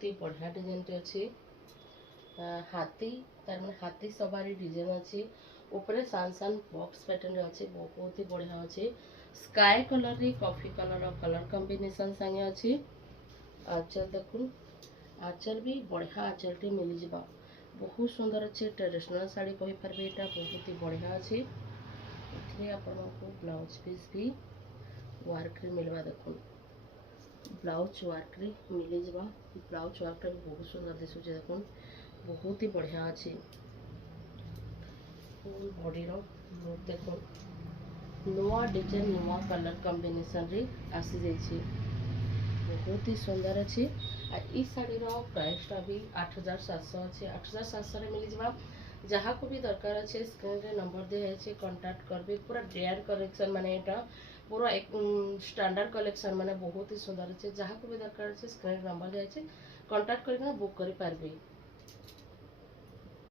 बहुत ही बढ़िया डिजाइन टे अच्छी हाथी तार माने हाथी सवारी डिजाइन अच्छी ऊपर सान सान बॉक्स पैटर्न अच्छी बहुत ही बढ़िया अच्छी स्काई कलर रे कॉफी कलर कॉम्बिनेशन संगे अच्छी आंचल देखुन आंचल भी बढ़िया आंचल टे मिल जावा बहुत सुंदर अच्छे ट्रेडिशनल साड़ी कहि पारबे एटा बहुत ही बढ़िया अच्छी एथिरे आपनको ब्लाउज पीस भी वर्क रे मिलवा देखुन ब्लाउज वर्क रे मिल जावा ब्लाउज वर्क टा भी बहुत सुंदर दिसुचे देखुन बहुत ही बढ़िया अच्छी फुल बॉडी रो लुक देखुन नुआ डिजाइन नुआ कलर कॉम्बिनेशन रे आसी जाइए बहुत ही सुंदर अच्छी ई शाड़ी प्राइसटा भी 8700 अच्छे 8700 मिल जावा जहाँ को भी दरकार अच्छे स्क्रीन रे नंबर दिखाई कांटेक्ट करबे पूरा डेयर कलेक्शन माने एटा पूरा एक स्टैंडर्ड कलेक्शन माने बहुत ही सुंदर अच्छे जहाँ को भी दरकार अच्छे स्क्रीन नंबर दिखाई कांटेक्ट करके बुक करि पारबे।